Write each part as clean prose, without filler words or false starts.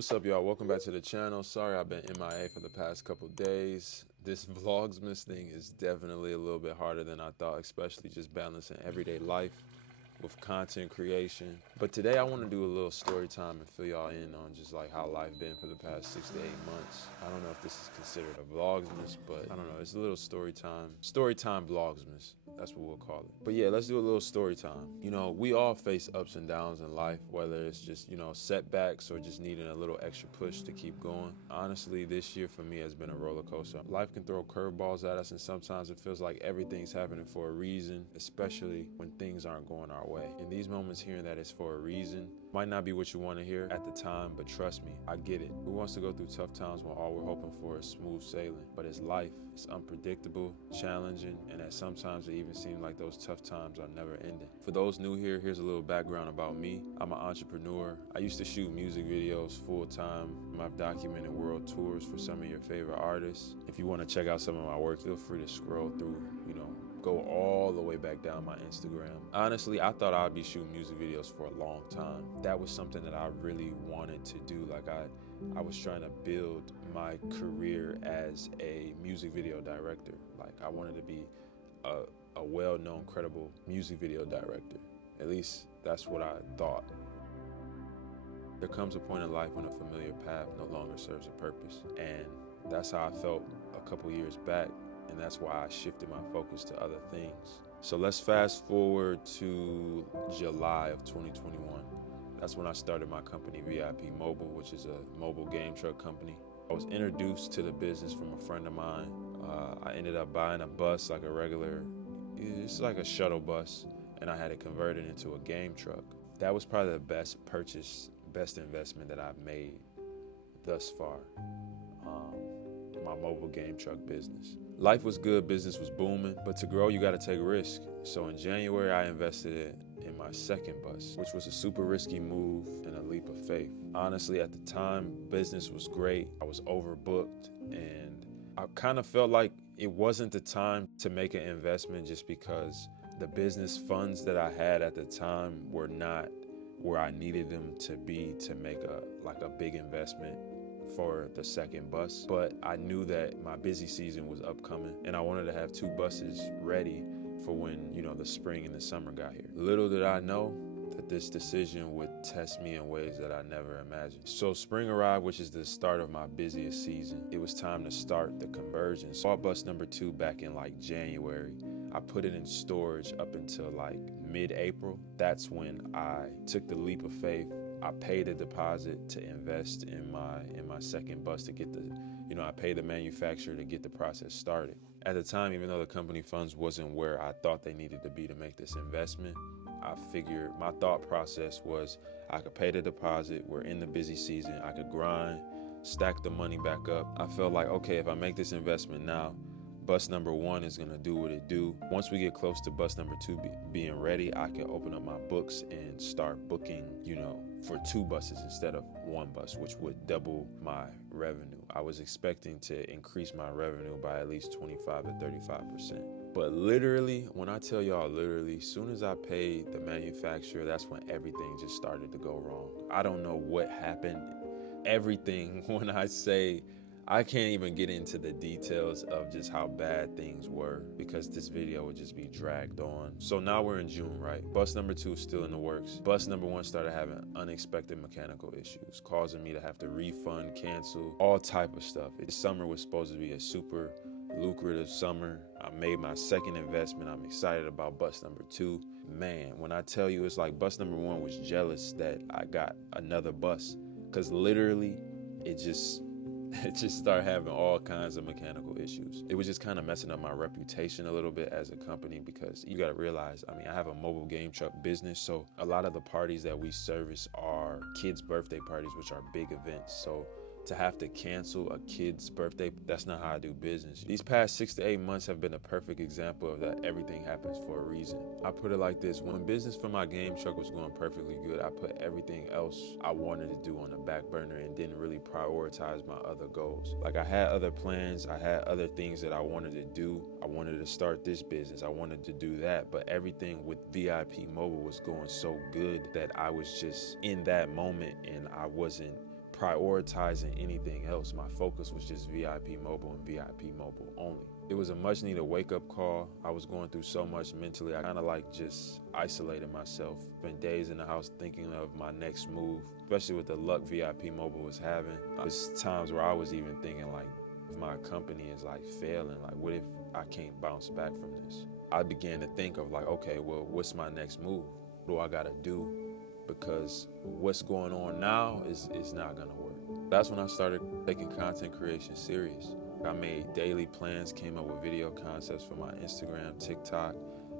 What's up, y'all? Welcome back to the channel. Sorry I've been MIA for the past couple days. This Vlogsmas thing is definitely a little bit harder than I thought, especially just balancing everyday life with content creation. But today I want to do a little story time and fill y'all in on just like how life been for the past 6 to 8 months. I don't know if this is considered a Vlogsmas, but I don't know. It's a little story time Vlogsmas. That's what we'll call it. But yeah, let's do a little story time. You know, we all face ups and downs in life, whether it's just, setbacks or just needing a little extra push to keep going. Honestly, this year for me has been a roller coaster. Life can throw curveballs at us, and sometimes it feels like everything's happening for a reason, especially when things aren't going our way. In these moments, hearing that it's for a reason might not be what you want to hear at the time, but trust me, I get it. Who wants to go through tough times when all we're hoping for is smooth sailing? But it's life. It's unpredictable, challenging, and at sometimes it even seems like those tough times are never ending. For those new here, here's a little background about me. I'm an entrepreneur. I used to shoot music videos full time. I've documented world tours for some of your favorite artists. If you want to check out some of my work, feel free to scroll through, go all the way back down my Instagram. Honestly, I thought I'd be shooting music videos for a long time. That was something that I really wanted to do. Like I was trying to build my career as a music video director. Like I wanted to be a well-known, credible music video director. At least that's what I thought. There comes a point in life when a familiar path no longer serves a purpose. And that's how I felt a couple years back. And that's why I shifted my focus to other things. So let's fast forward to July of 2021. That's when I started my company, VIP Mobile, which is a mobile game truck company. I was introduced to the business from a friend of mine. I ended up buying a bus, like a regular, it's like a shuttle bus, and I had it converted into a game truck. That was probably the best purchase, best investment that I've made thus far. My mobile game truck business. Life was good, business was booming, but to grow, you gotta take risk. So in January, I invested in my second bus, which was a super risky move and a leap of faith. Honestly, at the time, business was great. I was overbooked, and I kind of felt like it wasn't the time to make an investment just because the business funds that I had at the time were not where I needed them to be to make a big investment for the second bus. But I knew that my busy season was upcoming, and I wanted to have 2 buses ready for when, the spring and the summer got here. Little did I know that this decision would test me in ways that I never imagined. So spring arrived, which is the start of my busiest season. It was time to start the conversion. So I bought bus number 2 back in like January. I put it in storage up until like mid-April. That's when I took the leap of faith. I paid a deposit to invest in my second bus to get I paid the manufacturer to get the process started. At the time, even though the company funds wasn't where I thought they needed to be to make this investment, I figured my thought process was I could pay the deposit, we're in the busy season, I could grind, stack the money back up. I felt like, okay, if I make this investment now, bus number 1 is gonna do what it do. Once we get close to bus number 2 being ready, I can open up my books and start booking, for 2 buses instead of 1 bus, which would double my revenue. I was expecting to increase my revenue by at least 25 to 35%. But literally, when I tell y'all literally, as soon as I paid the manufacturer, that's when everything just started to go wrong. I don't know what happened. Everything, when I say, I can't even get into the details of just how bad things were because this video would just be dragged on. So now we're in June, right? Bus number 2 is still in the works. Bus number 1 started having unexpected mechanical issues, causing me to have to refund, cancel, all type of stuff. This summer was supposed to be a super lucrative summer. I made my second investment. I'm excited about bus number 2. Man, when I tell you, it's like bus number 1 was jealous that I got another bus because literally it just started having all kinds of mechanical issues. It was just kind of messing up my reputation a little bit as a company because you got to realize, I have a mobile game truck business. So a lot of the parties that we service are kids' birthday parties, which are big events. So to have to cancel a kid's birthday, that's not how I do business. These past 6 to 8 months have been a perfect example of that. Everything happens for a reason. I put it like this: when business for my game truck was going perfectly good, I put everything else I wanted to do on the back burner and didn't really prioritize my other goals. Like I had other plans, I had other things that I wanted to do. I wanted to start this business, I wanted to do that, but everything with VIP Mobile was going so good that I was just in that moment and I wasn't prioritizing anything else. My focus was just VIP Mobile and VIP Mobile only. It was a much needed wake-up call. I was going through so much mentally. I kind of like just isolated myself. Spent days in the house thinking of my next move, especially with the luck VIP Mobile was having. There was times where I was even thinking like, if my company is like failing, like what if I can't bounce back from this? I began to think of like, okay, well, what's my next move? What do I gotta do? Because what's going on now is not gonna work. That's when I started taking content creation serious. I made daily plans, came up with video concepts for my Instagram, TikTok,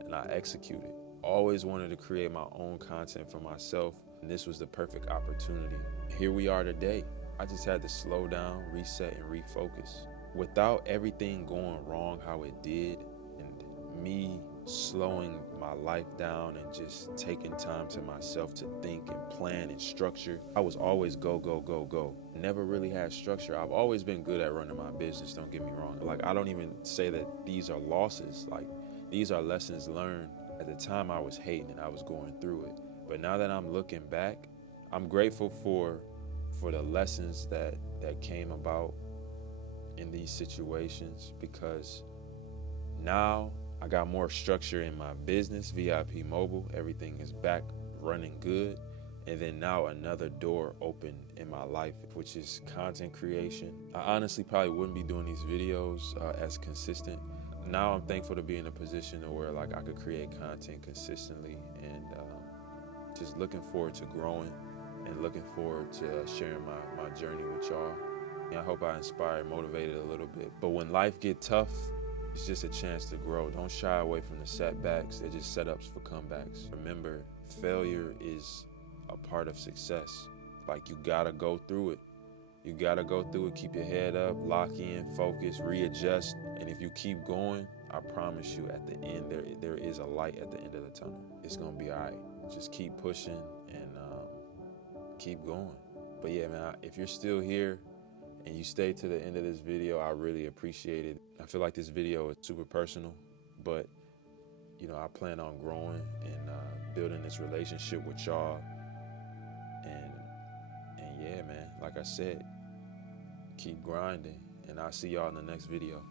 and I executed. Always wanted to create my own content for myself, and this was the perfect opportunity. Here we are today. I just had to slow down, reset, and refocus. Without everything going wrong how it did, and me slowing my life down and just taking time to myself to think and plan and structure, I was always go, go, go, go. Never really had structure. I've always been good at running my business, don't get me wrong. Like, I don't even say that these are losses. Like, these are lessons learned. At the time, I was hating and I was going through it. But now that I'm looking back, I'm grateful for the lessons that came about in these situations, because now I got more structure in my business, VIP Mobile. Everything is back running good. And then now another door opened in my life, which is content creation. I honestly probably wouldn't be doing these videos as consistent. Now I'm thankful to be in a position where like I could create content consistently, and just looking forward to growing and looking forward to sharing my journey with y'all. And I hope I inspired, motivated a little bit. But when life get tough, it's just a chance to grow. Don't shy away from the setbacks. They're just setups for comebacks. Remember, failure is a part of success. Like, you gotta go through it. You gotta go through it. Keep your head up, lock in, focus, readjust. And if you keep going, I promise you at the end, there is a light at the end of the tunnel. It's gonna be all right. Just keep pushing and keep going. But yeah, man, if you're still here and you stay to the end of this video, I really appreciate it. I feel like this video is super personal, but you know, I plan on growing and building this relationship with y'all. And yeah, man, like I said, keep grinding, and I'll see y'all in the next video.